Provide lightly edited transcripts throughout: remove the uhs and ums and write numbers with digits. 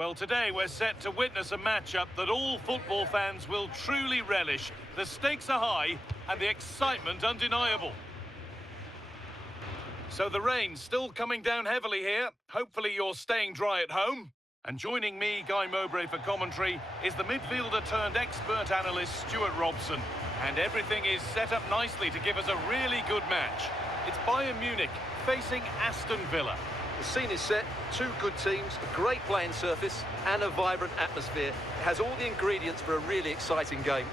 Well, today we're set to witness a matchup that all football fans will truly relish. The stakes are high and the excitement undeniable. So the rain's still coming down heavily here. Hopefully you're staying dry at home. And joining me, Guy Mowbray, for commentary is the midfielder turned expert analyst Stuart Robson. And everything is set up nicely to give us a really good match. It's Bayern Munich facing Aston Villa. The scene is set, two good teams, a great playing surface and a vibrant atmosphere. It has all the ingredients for a really exciting game.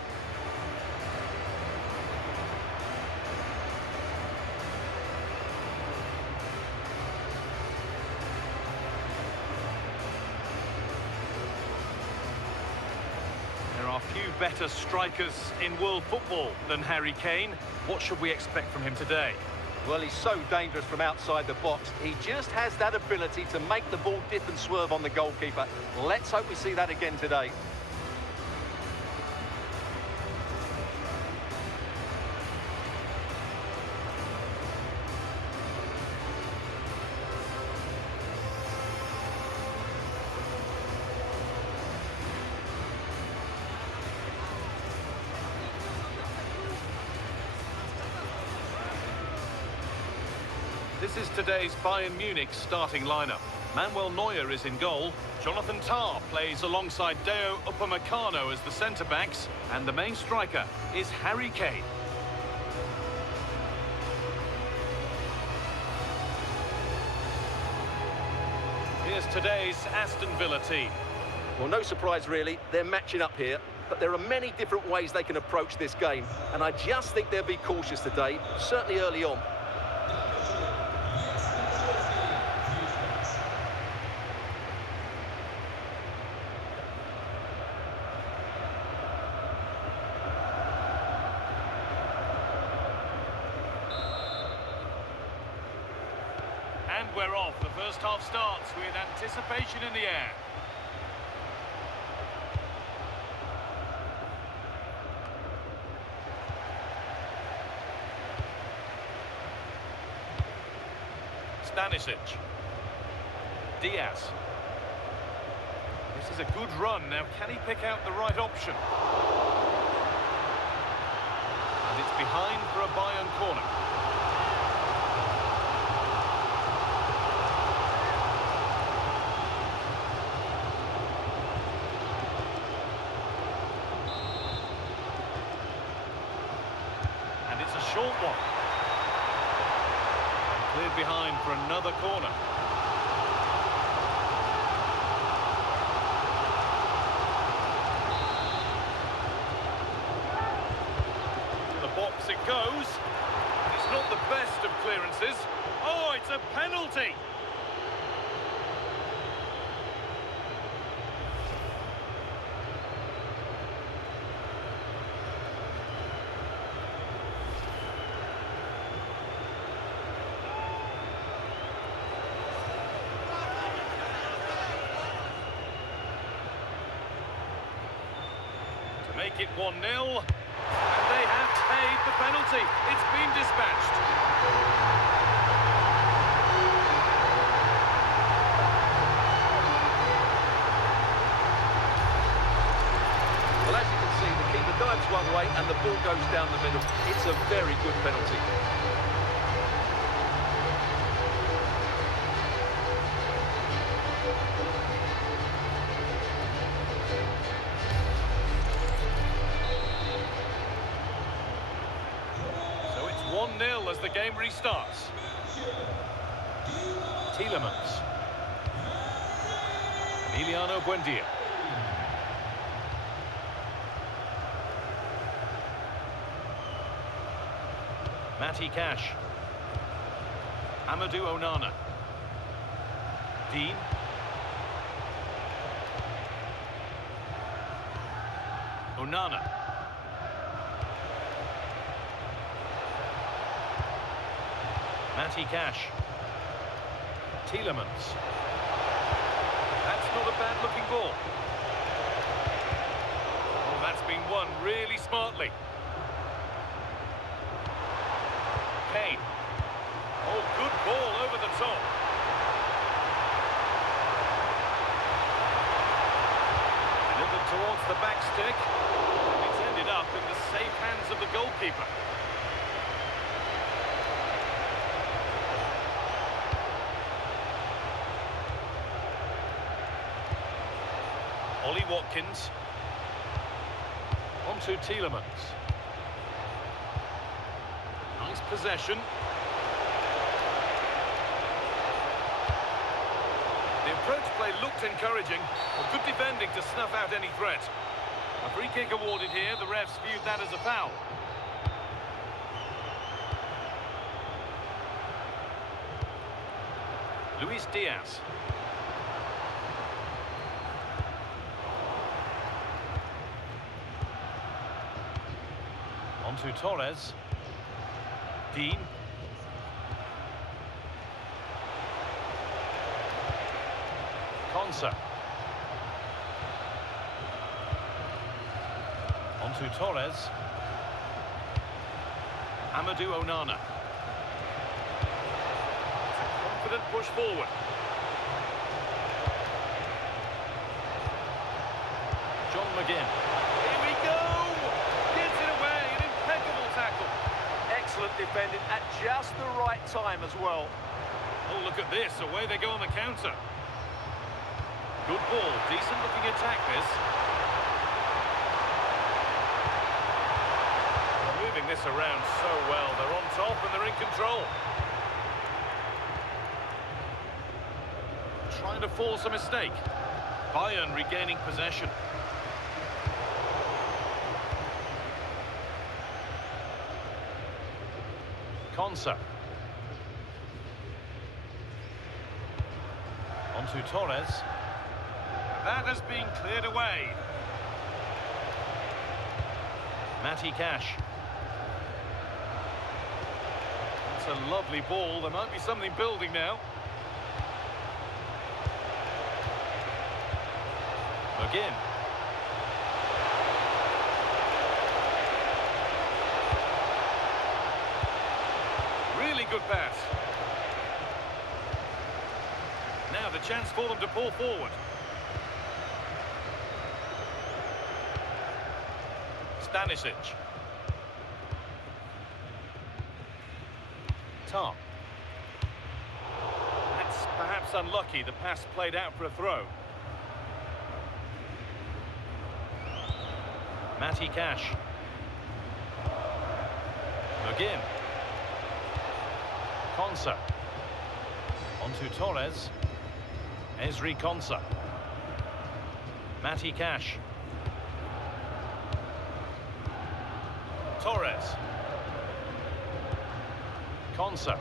There are few better strikers in world football than Harry Kane. What should we expect from him today? Well, he's so dangerous from outside the box. He just has that ability to make the ball dip and swerve on the goalkeeper. Let's hope we see that again today. This is today's Bayern Munich starting lineup. Manuel Neuer is in goal. Jonathan Tah plays alongside Deo Upamecano as the centre-backs. And the main striker is Harry Kane. Here's today's Aston Villa team. Well, no surprise really, they're matching up here. But there are many different ways they can approach this game. And I just think they'll be cautious today, certainly early on. And we're off. The first half starts with anticipation in the air. Stanisic. Diaz. This is a good run. Now, can he pick out the right option? And it's behind for a Bayern corner. It's a short one. Cleared behind for another corner. To the box it goes. It's not the best of clearances. Oh, it's a penalty. Make it 1-0, and they have paid the penalty. It's been dispatched. Well, as you can see, the keeper dives one way and the ball goes down the middle. It's a very good penalty. So it's 1-0 as the game restarts. Tielemans. Emiliano Buendia. Matty Cash. Amadou Onana. Dean. Onana. Matty Cash. Tielemans. That's not a bad-looking ball. Oh, that's been won really smartly. Kane. Oh, good ball over the top. goalkeeper. Ollie Watkins. On to Tielemans. Nice possession. The approach play looked encouraging. Well, good defending to snuff out any threat. A free kick awarded here. The refs viewed that as a foul. Luis Diaz. On to Torres. Dean. Konsa. On to Torres. Amadou Onana. Confident push forward. John McGinn. Here we go! Gets it away, an impeccable tackle. Excellent defending at just the right time as well. Oh, look at this, away they go on the counter. Good ball, decent looking attack this. They're moving this around so well, they're on top and they're in control. Trying to force a mistake. Bayern regaining possession. Konsa. On to Torres. That has been cleared away. Matty Cash. That's a lovely ball. There might be something building now. McGinn. Really good pass. Now the chance for them to pull forward. Stanisic. Tom. That's perhaps unlucky. The pass played out for a throw. Matty Cash. McGinn. Konsa. On to Torres. Ezri Konsa. Matty Cash. Torres. Konsa.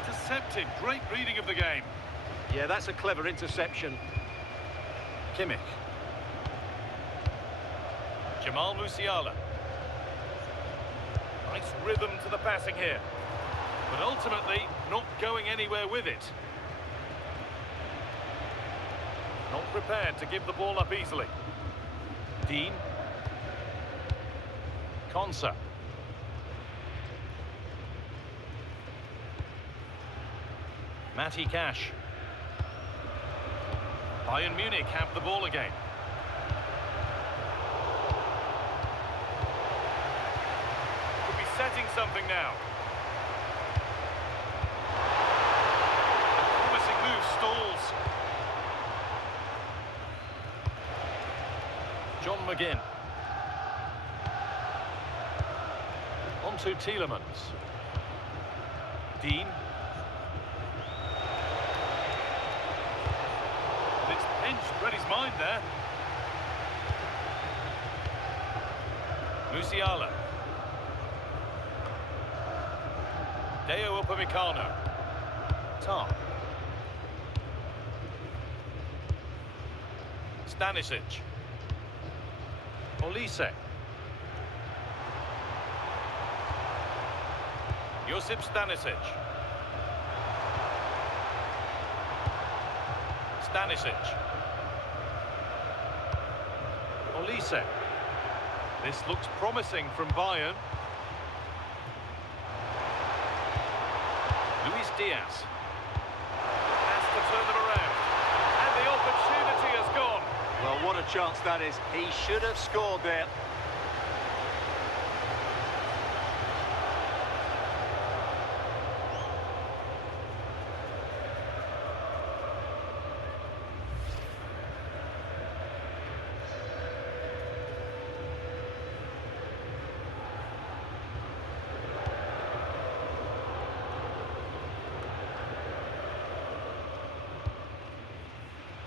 Intercepted. Great reading of the game. Yeah, that's a clever interception. Kimmich. Jamal Musiala. Nice rhythm to the passing here. But ultimately, not going anywhere with it. Not prepared to give the ball up easily. Dean. Konsa. Matty Cash. Bayern Munich have the ball again. Could be setting something now. Promising move stalls. John McGinn. On to Tielemans. Dean. And it's pinched, read his mind there. Musiala. Deo Upamecano. Tom. Stanisic. Olise. Josip Stanisic. Stanisic. Olise. This looks promising from Bayern. Luis Diaz. Has to turn them around. And the opportunity has gone. Well, what a chance that is. He should have scored there.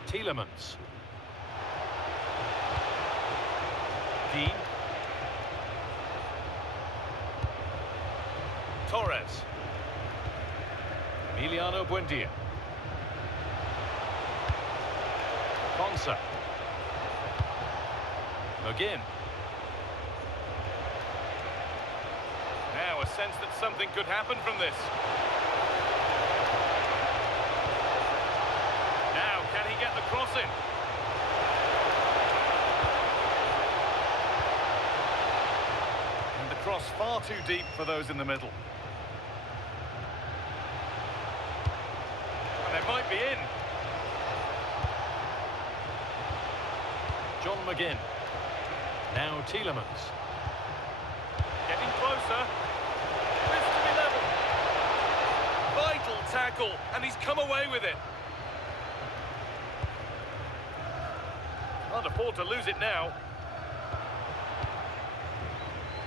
Tielemans. Dean. Torres. Emiliano Buendia. Konsa. McGinn. Now a sense that something could happen from this. Now can he get the cross in? And the cross far too deep for those in the middle. And they might be in. John McGinn. Now Tielemans. Getting closer. This to be level. Vital tackle, and he's come away with it. Can't afford to lose it now.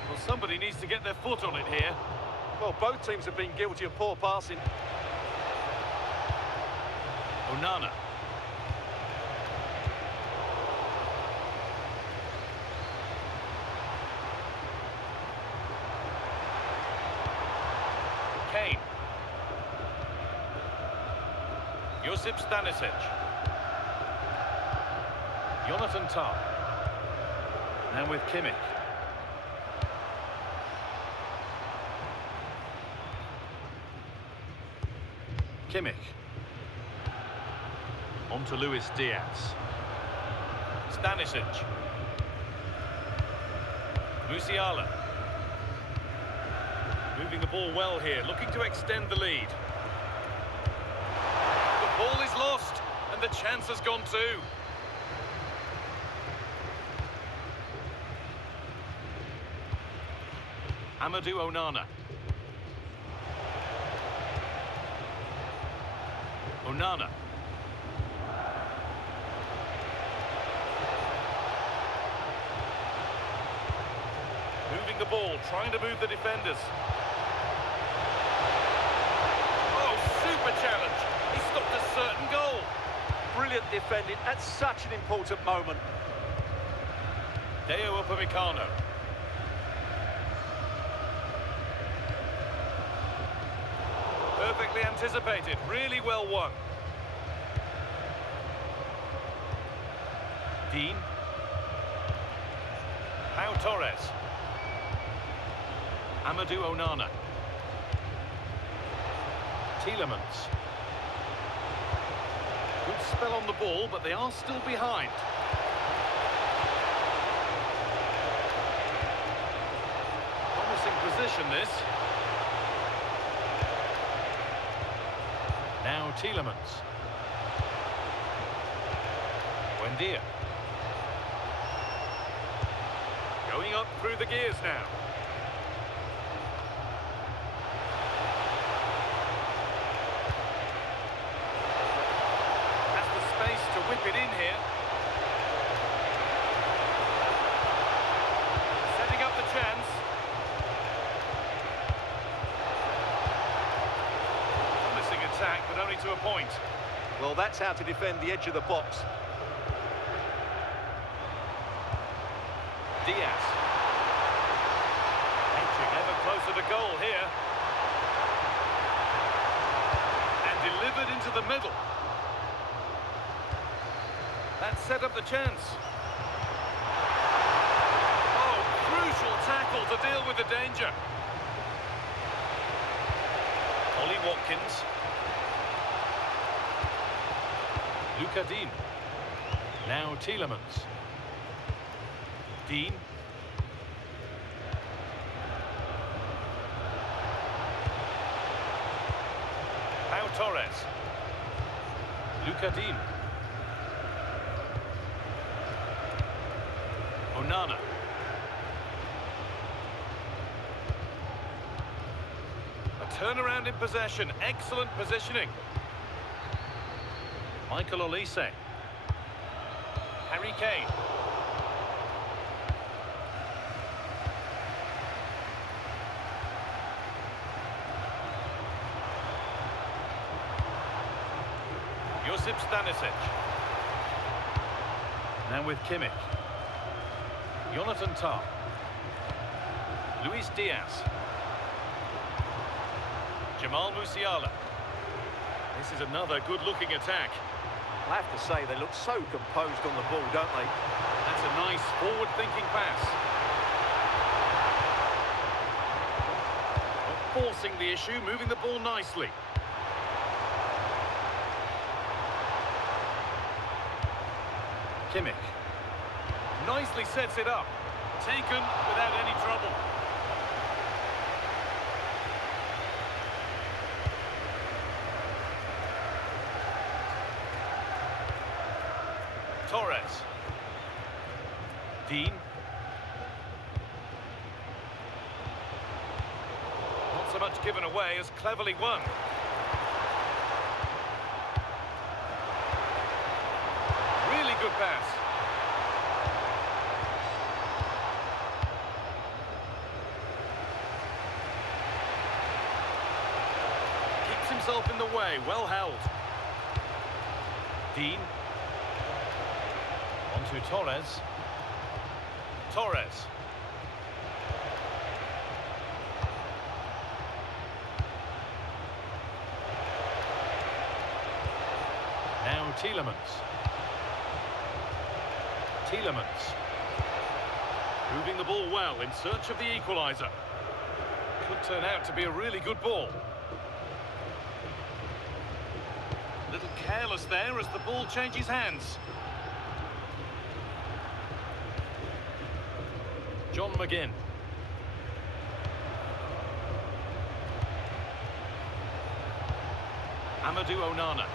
Well, somebody needs to get their foot on it here. Well, both teams have been guilty of poor passing. Onana. Kane. Josip Stanisic. Jonathan Tah. Now with Kimmich. Kimmich. On to Luis Diaz. Stanisic. Musiala. Moving the ball well here, looking to extend the lead. The ball is lost, and the chance has gone too. Amadou Onana. Onana. Moving the ball, trying to move the defenders. Oh, super challenge. He stopped a certain goal. Brilliant defending at such an important moment. Deo Upamecano. Perfectly anticipated, really well won. Dean. Pau Torres. Amadou Onana. Tielemans. Good spell on the ball, but they are still behind. Promising position, this. Now Tielemans. Buendia. Going up through the gears now. Has the space to whip it in here. Setting up the chance. Promising attack, but only to a point. Well, that's how to defend the edge of the box. Diaz. Edging ever closer to goal here. And delivered into the middle. That set up the chance. Oh, crucial tackle to deal with the danger. Ollie Watkins. Luca Dean. Now Tielemans. Dean. Pau Torres. Luca Dean. Onana. A turnaround in possession. Excellent positioning. Michael Olise. Harry Kane. Josip Stanisic. Now with Kimmich. Jonathan Tah. Luis Diaz. Jamal Musiala. This is another good-looking attack. I have to say, they look so composed on the ball, don't they? That's a nice forward-thinking pass. Not forcing the issue, moving the ball nicely. Kimmich. Nicely sets it up. Taken without any trouble. Torres. Dean. Not so much given away as cleverly won. Really good pass. Keeps himself in the way, well held. Dean. On to Torres. Torres. Now Tielemans. Tielemans. Moving the ball well in search of the equaliser. Could turn out to be a really good ball. A little careless there as the ball changes hands. John McGinn. Amadou Onana.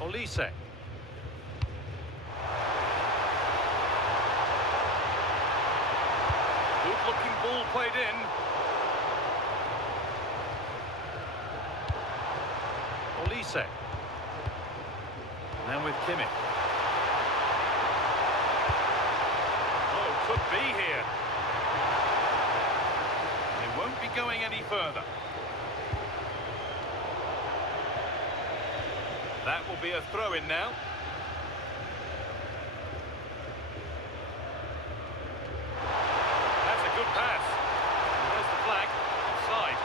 Olise. Good-looking ball played in. Olise. Now with Kimmich. Oh, could be here. They won't be going any further. That will be a throw-in now. That's a good pass. And there's the flag. Offside.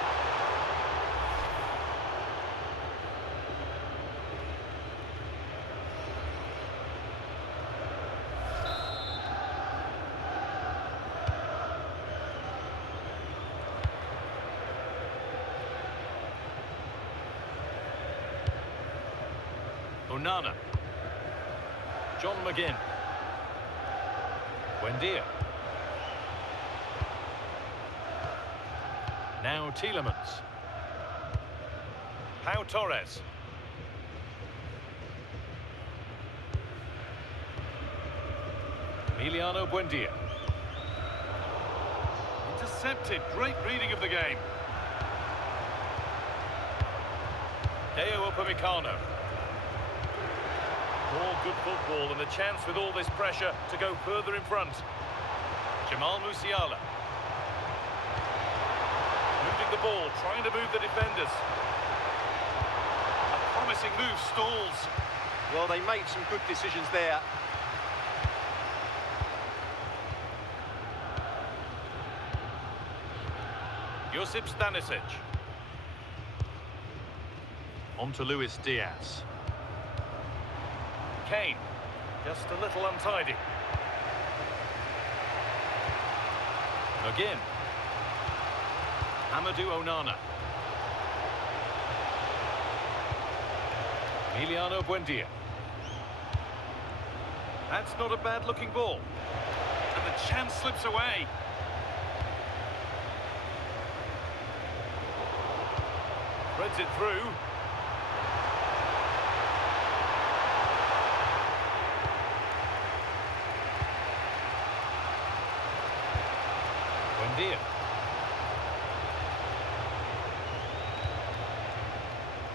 Onana. John McGinn. Buendia. Now Tielemans. Pau Torres. Emiliano Buendia. Intercepted. Great reading of the game. Deo Upamecano. More good football and the chance with all this pressure to go further in front. Jamal Musiala. Moving the ball, trying to move the defenders. A promising move stalls. Well, they made some good decisions there. Josip Stanisic. On to Luis Diaz. Kane, just a little untidy. McGinn. Amadou Onana. Emiliano Buendia. That's not a bad-looking ball. And the chance slips away. Threads it through. Buendia.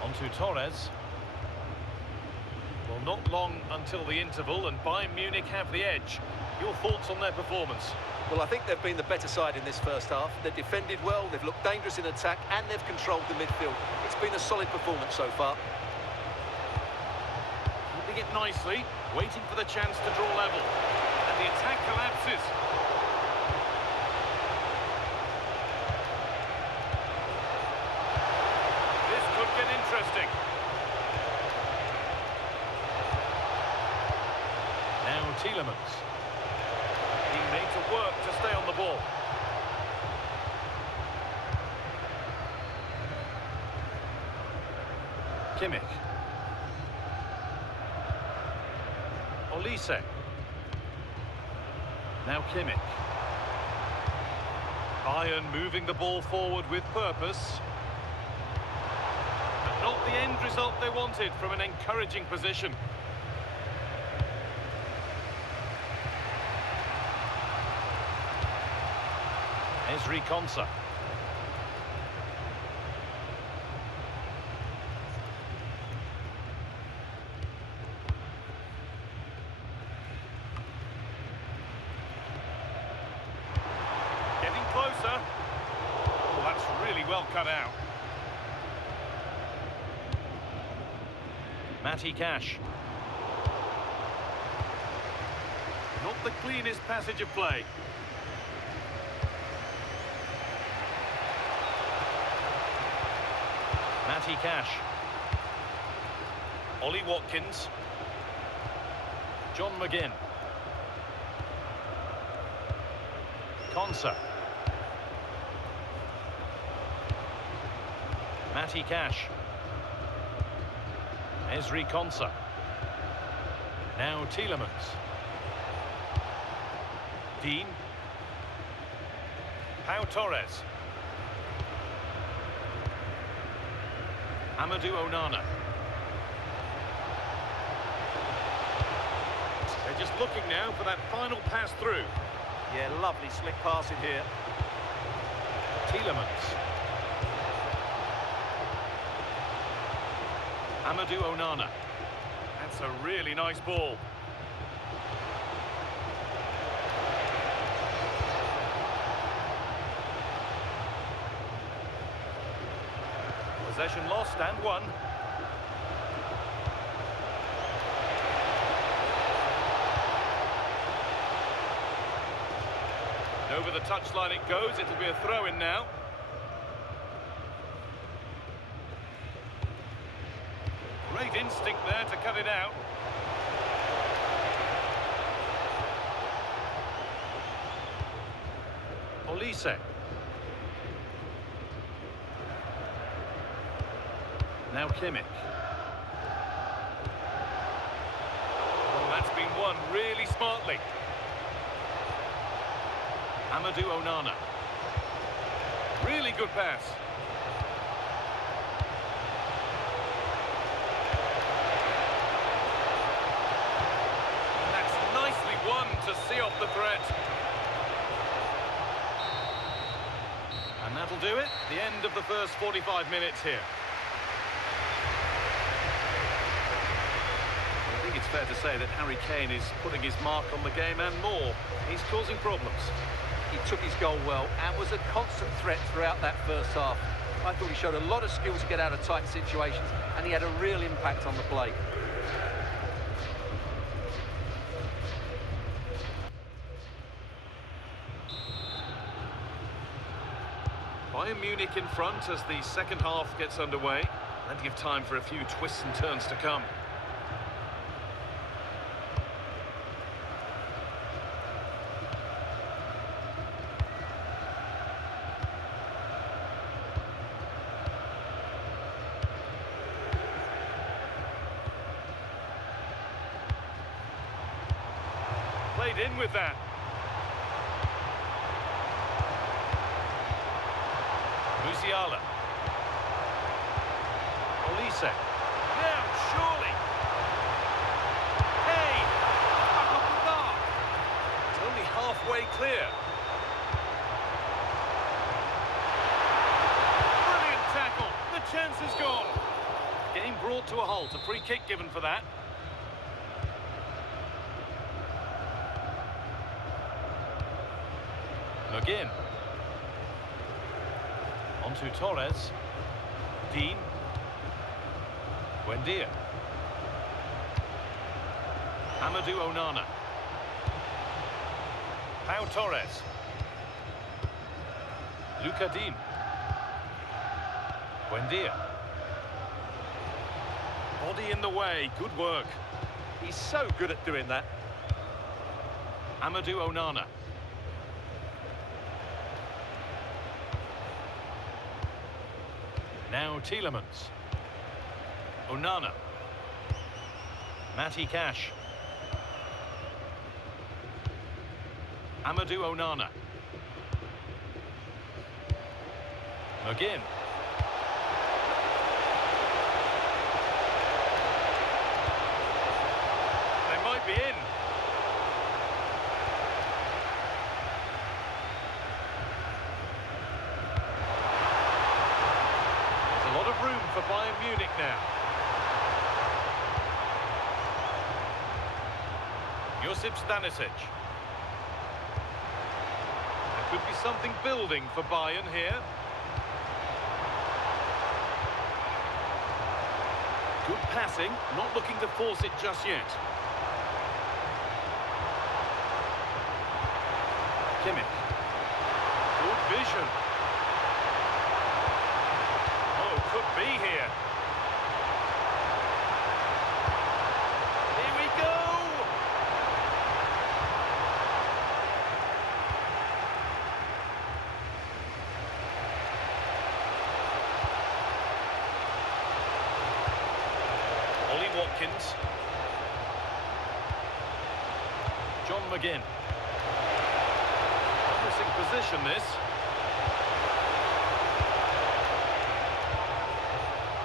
On to Torres. Well, not long until the interval, and Bayern Munich have the edge. Your thoughts on their performance? Well, I think they've been the better side in this first half. They've defended well, they've looked dangerous in attack, and they've controlled the midfield. It's been a solid performance so far. Keeping it nicely, waiting for the chance to draw level. And the attack collapses. This could get interesting. Now Tielemans. Being made to work to stay on the ball. Kimmich. Olise. Now Kimmich. Bayern moving the ball forward with purpose. But not the end result they wanted from an encouraging position. Ezri Konsa. Getting closer. Oh, that's really well cut out. Matty Cash. Not the cleanest passage of play. Matty Cash. Ollie Watkins. John McGinn. Konsa. Matty Cash. Ezri Konsa. Now Tielemans. Dean. Pau Torres. Amadou Onana. They're just looking now for that final pass through. Yeah, lovely slick passing here. Tielemans. Amadou Onana. That's a really nice ball. Possession lost and won. Over the touchline it goes, it'll be a throw-in now. Great instinct there to cut it out. Olise. Now Kimmich. Oh, that's been won really smartly. Amadou Onana. Really good pass. And that's nicely won to see off the threat. And that'll do it. The end of the first 45 minutes here. I think it's fair to say that Harry Kane is putting his mark on the game and more. He's causing problems. He took his goal well and was a constant threat throughout that first half. I thought he showed a lot of skill to get out of tight situations, and he had a real impact on the play. Bayern Munich in front as the second half gets underway. Plenty of time for a few twists and turns to come. Played in with that. Musiala. Olise. Now, surely. Hey! Back off the bar. It's only halfway clear. Brilliant tackle. The chance is gone. Game brought to a halt. A free kick given for that. McGinn. On to Torres. Dean. Buendia. Amadou Onana. Pau Torres. Luca Dean. Buendia. Body in the way, good work. He's so good at doing that. Amadou Onana. Now Tielemans. Onana. Matty Cash. Amadou Onana. McGinn. They might be in. There's a lot of room for Bayern Munich now. Josip Stanisic. There could be something building for Bayern here. Good passing, not looking to force it just yet. Kimmich. Good vision. Oh, could be here. Here we go! Watkins. John McGinn. Promising position this.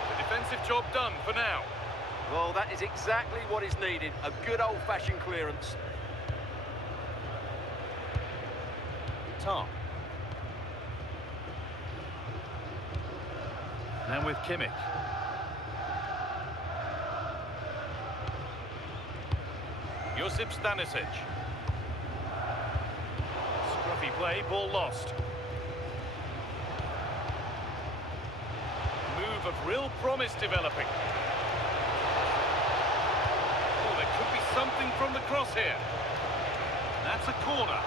The defensive job done for now. Well, that is exactly what is needed. A good old-fashioned clearance. Tom. Now with Kimmich. Josip Stanisic. Scruffy play, ball lost. Move of real promise developing. Oh, there could be something from the cross here. That's a corner.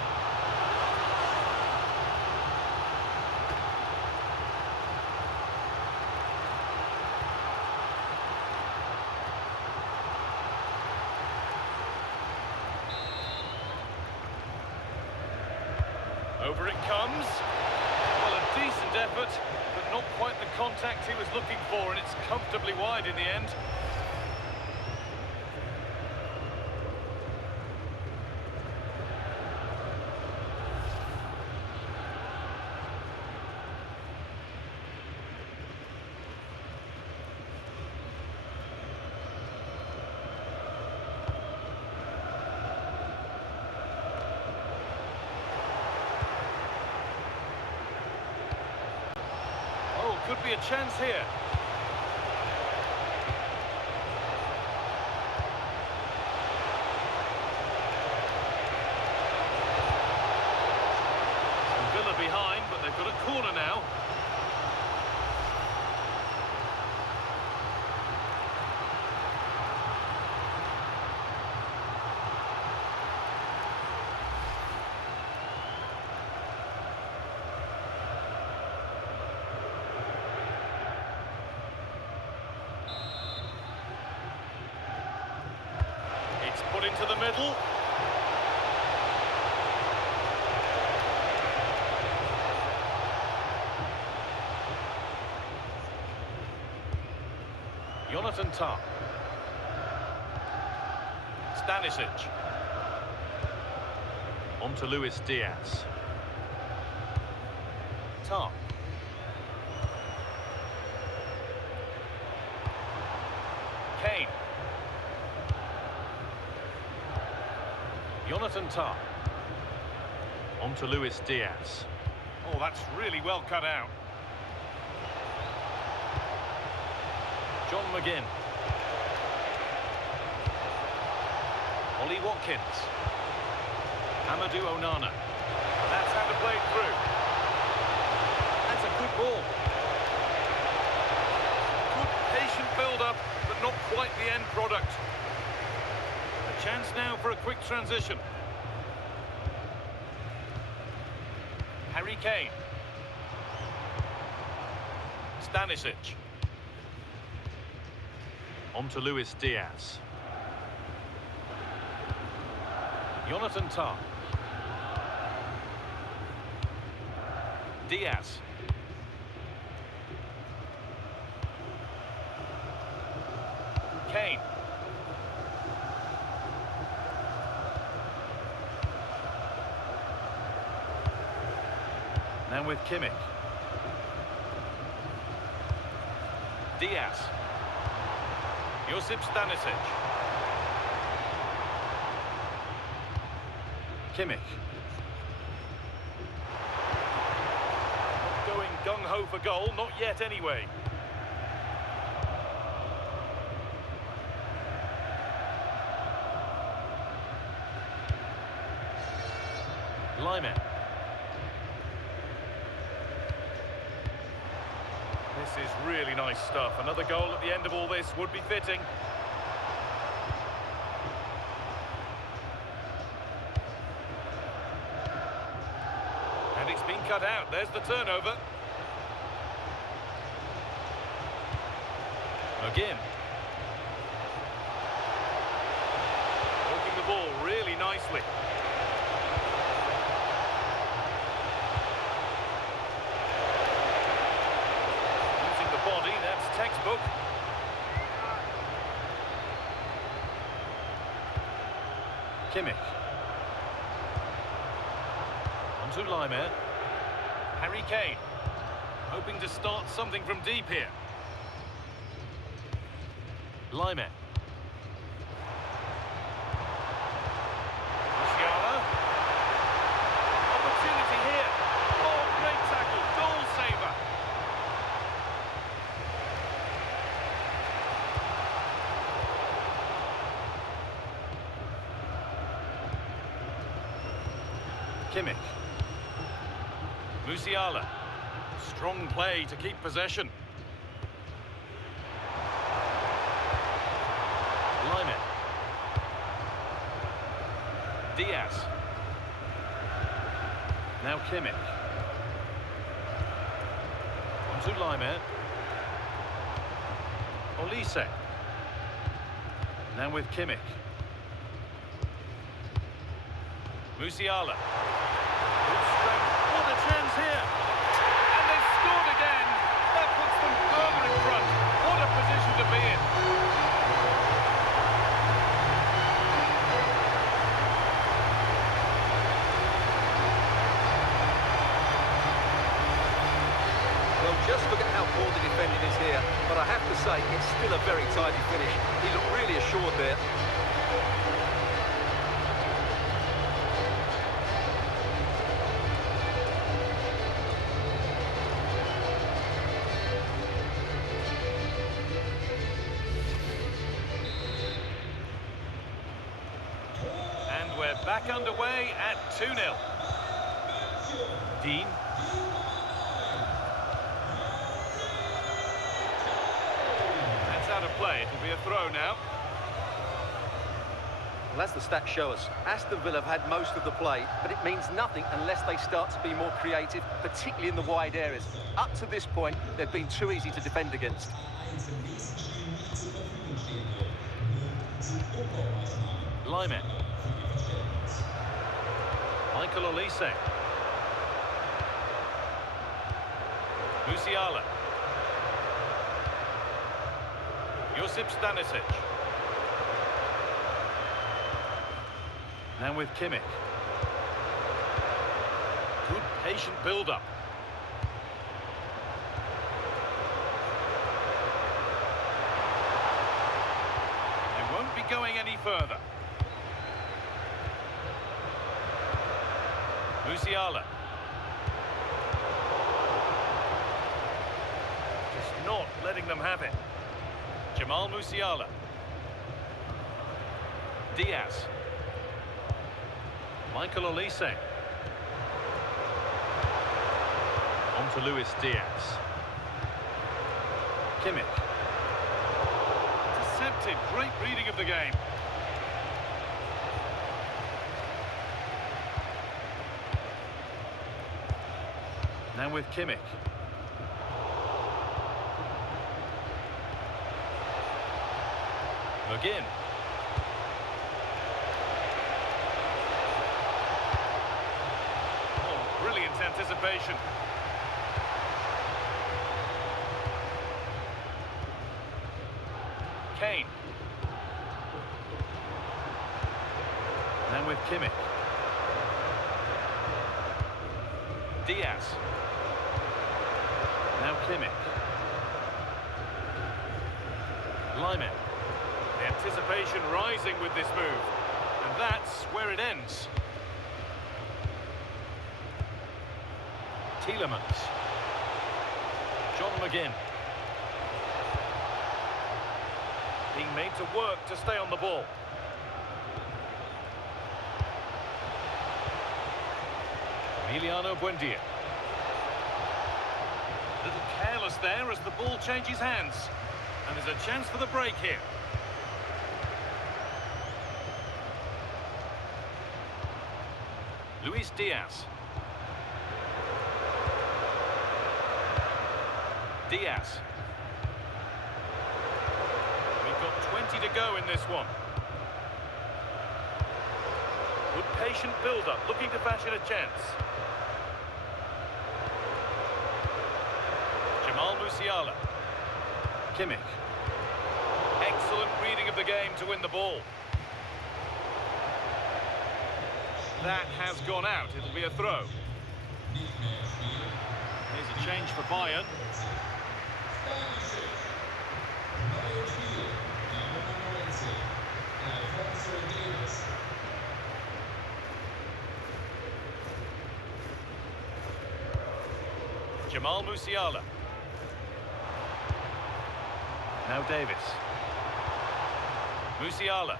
Over it comes. Well, a decent effort, but not quite the contact he was looking for, and it's comfortably wide in the end. Could be a chance here. Aston Villa behind, but they've got a corner now. Put into the middle. Jonathan Tah. Stanisic. On to Luis Diaz. Tah. Kane. Jonathan Tah. On to Luis Diaz. Oh, that's really well cut out. John McGinn. Ollie Watkins. Amadou Onana. That's how to play it through. transition. Harry Kane. Stanisic. On to Luis Diaz. Jonathan Tah. Diaz. Kane. Now with Kimmich. Diaz. Josip Stanisic. Kimmich. Not going gung-ho for goal, not yet anyway. Lyman. This is really nice stuff. Another goal at the end of all this would be fitting. And it's been cut out. There's the turnover. Again. Working the ball really nicely. Body, that's textbook. Kimmich. On to Lyman. Harry Kane. Hoping to start something from deep here. Lyman. Musiala. Opportunity here. Oh, great tackle. Goal saver. Kimmich. Musiala. Strong play to keep possession. Lyman. Diaz. Now Kimmich. On to Lyman. Olise. Now with Kimmich. Musiala. Good strength. What a chance here. And they've scored again. That puts them further in front. What a position to be in. Well, just look at how poor the defending is here. But I have to say, it's still a very tidy finish. He looked really assured there. We're back underway at 2-0. Dean. That's out of play. It'll be a throw now. Well, as the stats show us, Aston Villa have had most of the play, but it means nothing unless they start to be more creative, particularly in the wide areas. Up to this point, they've been too easy to defend against. Lyman. Michael Olise. Musiala. Josip Stanisic. Now with Kimmich. Good patient build-up. They won't be going any further. Musiala. Just not letting them have it. Jamal Musiala. Diaz. Michael Olise. On to Luis Diaz. Kimmich. Intercepted. Great reading of the game. Now with Kimmich. McGinn. Oh, brilliant anticipation. Kane. Now with Kimmich. Diaz. Now Kimmich. Lyman. The anticipation rising with this move. And that's where it ends. Tielemans. John McGinn. Being made to work to stay on the ball. Emiliano Buendia. A little careless there as the ball changes hands. And there's a chance for the break here. Luis Diaz. Diaz. We've got 20 to go in this one. Good patient build-up, looking to fashion a chance. Jamal Musiala. Kimmich. Excellent reading of the game to win the ball. That has gone out. It'll be a throw. Here's a change for Bayern. Jamal Musiala. Now Davis. Musiala.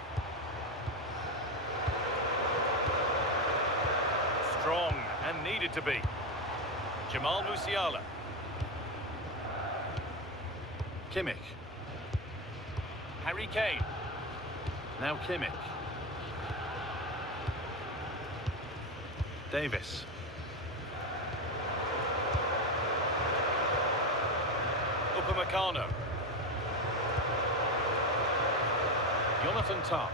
Strong and needed to be. Jamal Musiala. Kimmich. Harry Kane. Now Kimmich. Davis. Upamecano. Jonathan Tah.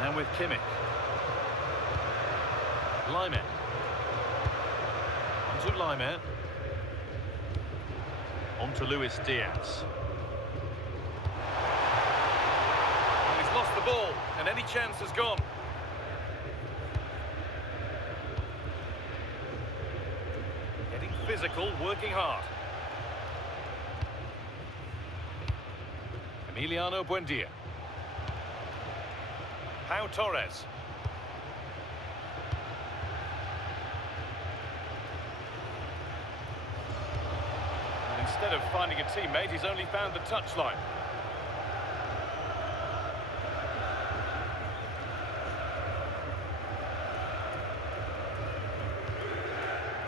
Now with Kimmich. Lyman. On to Lyman. On to Luis Diaz. Well, he's lost the ball, and any chance has gone. Getting physical, working hard. Emiliano Buendia. Pau Torres. And instead of finding a teammate, he's only found the touchline.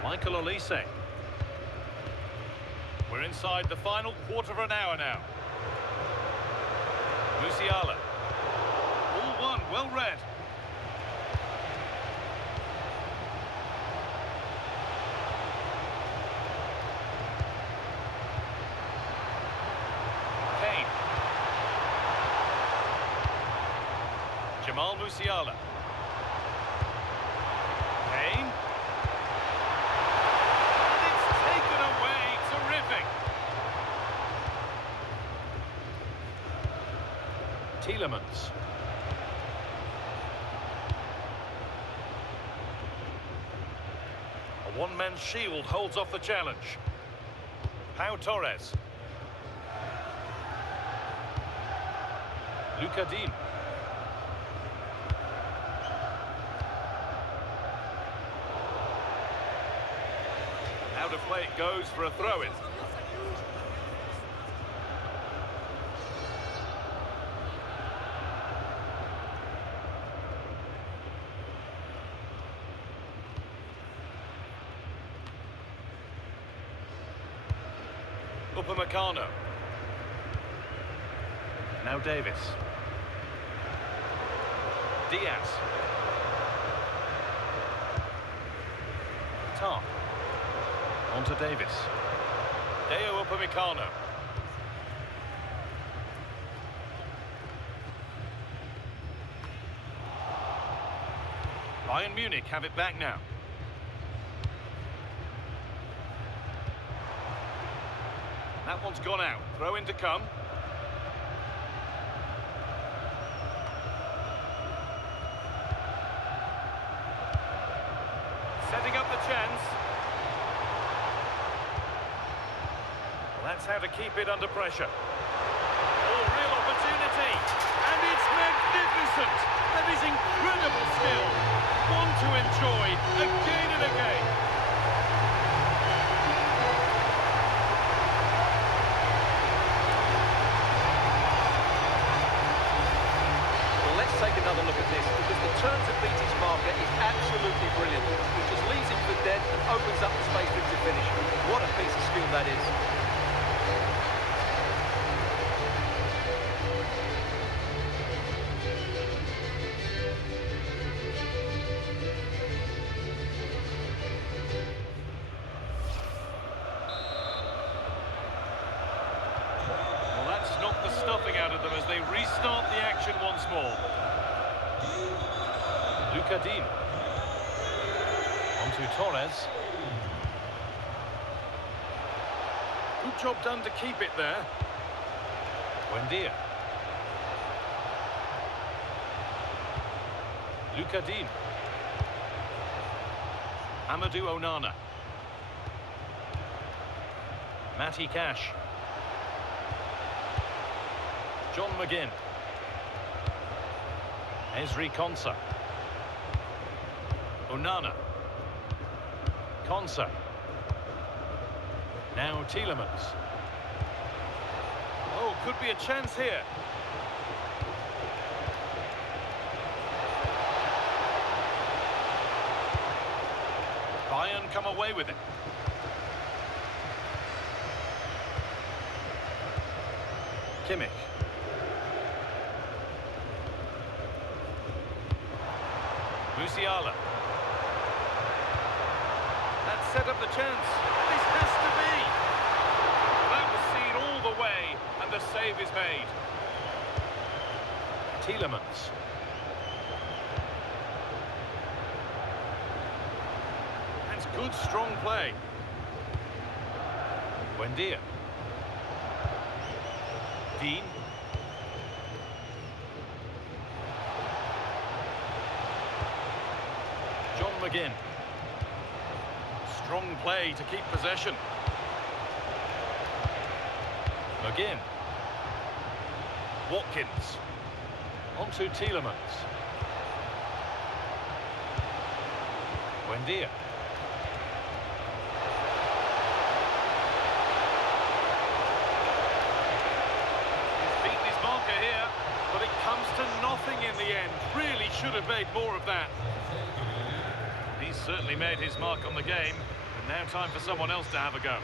Michael Olise. We're inside the final quarter of an hour now. Musiala. All one, well read. Kane. Jamal Musiala. Kane. And it's taken away. Terrific. Tielemans. A one-man shield holds off the challenge. Pau Torres. Luca Dean. Out of play it goes for a throw-in. Upamecano. Now Davis. Diaz. Tar. On to Davis. Deo Upamecano. Bayern Munich have it back now. That one's gone out. Throw in to come. Setting up the chance. Well, that's how to keep it under pressure. Oh, real opportunity. And it's magnificent. That is incredible skill. One to enjoy again and again. Well, let's take another look at this, because the turn to beat his marker is absolutely brilliant. It just leaves him for dead and opens up the space for him to finish. What a piece of skill that is. Knock the stuffing out of them as they restart the action once more. Luca Dean. On to Torres. Good job done to keep it there. Buendia. Luca Dean. Amadou Onana. Matty Cash. John McGinn. Ezri Konsa. Onana. Konsa. Now Tielemans. Oh, could be a chance here. Bayern come away with it. Kimmich. Musiala. That set up the chance. This has to be. That was seen all the way, and the save is made. Tielemans. That's good, strong play. Buendia. Dean. John McGinn. Strong play to keep possession. McGinn. Watkins. On to Tielemans. Buendia. He's beaten his marker here, but it comes to nothing in the end. Really should have made more of that. He's certainly made his mark on the game, and now time for someone else to have a go.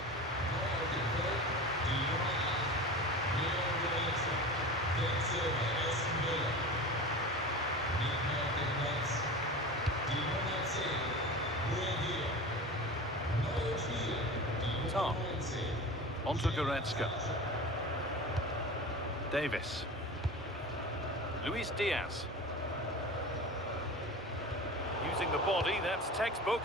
Tar. On to Goretzka. Davis. Luis Diaz. Using the body, that's textbook.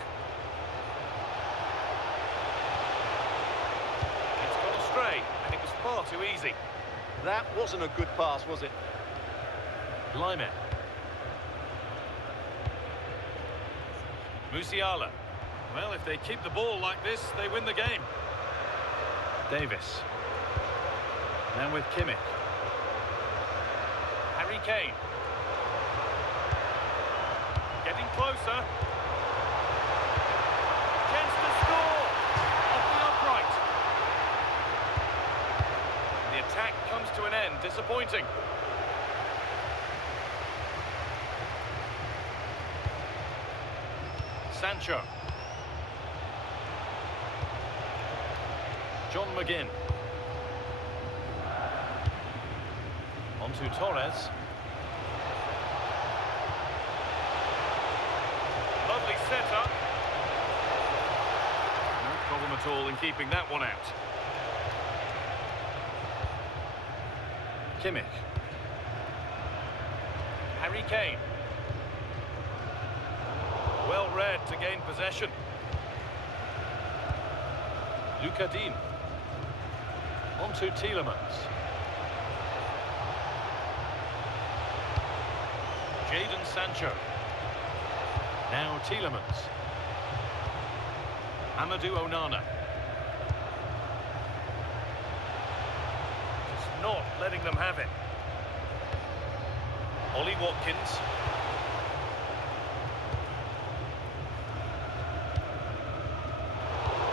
It's gone astray, and it was far too easy. That wasn't a good pass, was it? Lyman. Musiala. Well, if they keep the ball like this, they win the game. Davis. Now with Kimmich. Harry Kane. Getting closer. Chance to score. Off the upright. The attack comes to an end. Disappointing. Sancho. John McGinn. On to Torres. Lovely setup. at all in keeping that one out. Kimmich. Harry Kane. Well read to gain possession. Luka Dean. On to Tielemans. Jadon Sancho. Now Tielemans. Amadou Onana. Just not letting them have it. Ollie Watkins.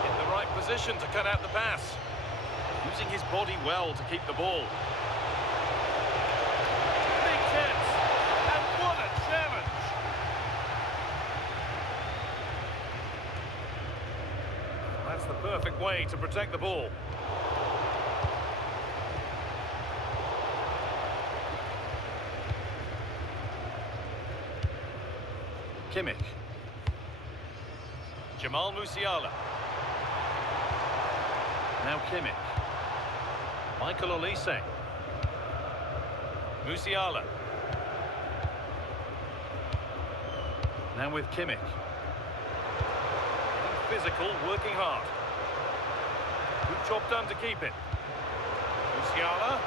In the right position to cut out the pass. Using his body well to keep the ball. Big chance. And what a challenge. That's the perfect way to protect the ball. Kimmich. Jamal Musiala. Now Kimmich. Michael Olise. Musiala. Now with Kimmich. Physical, working hard. Good job done to keep it. Musiala.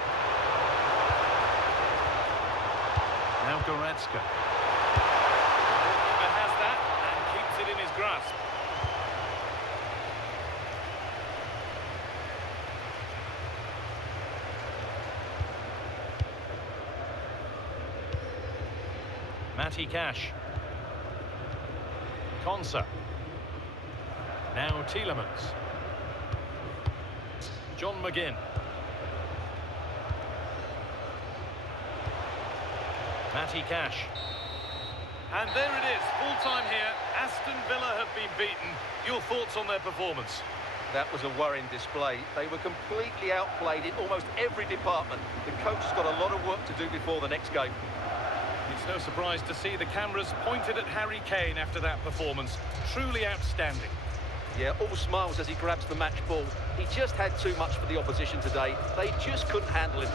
Now Goretzka. Goalkeeper has that and keeps it in his grasp. Matty Cash. Konsa. Now Tielemans. John McGinn. Matty Cash. And there it is, full-time here. Aston Villa have been beaten. Your thoughts on their performance? That was a worrying display. They were completely outplayed in almost every department. The coach has got a lot of work to do before the next game. It's no surprise to see the cameras pointed at Harry Kane after that performance. Truly outstanding. Yeah, all smiles as he grabs the match ball. He just had too much for the opposition today. They just couldn't handle him.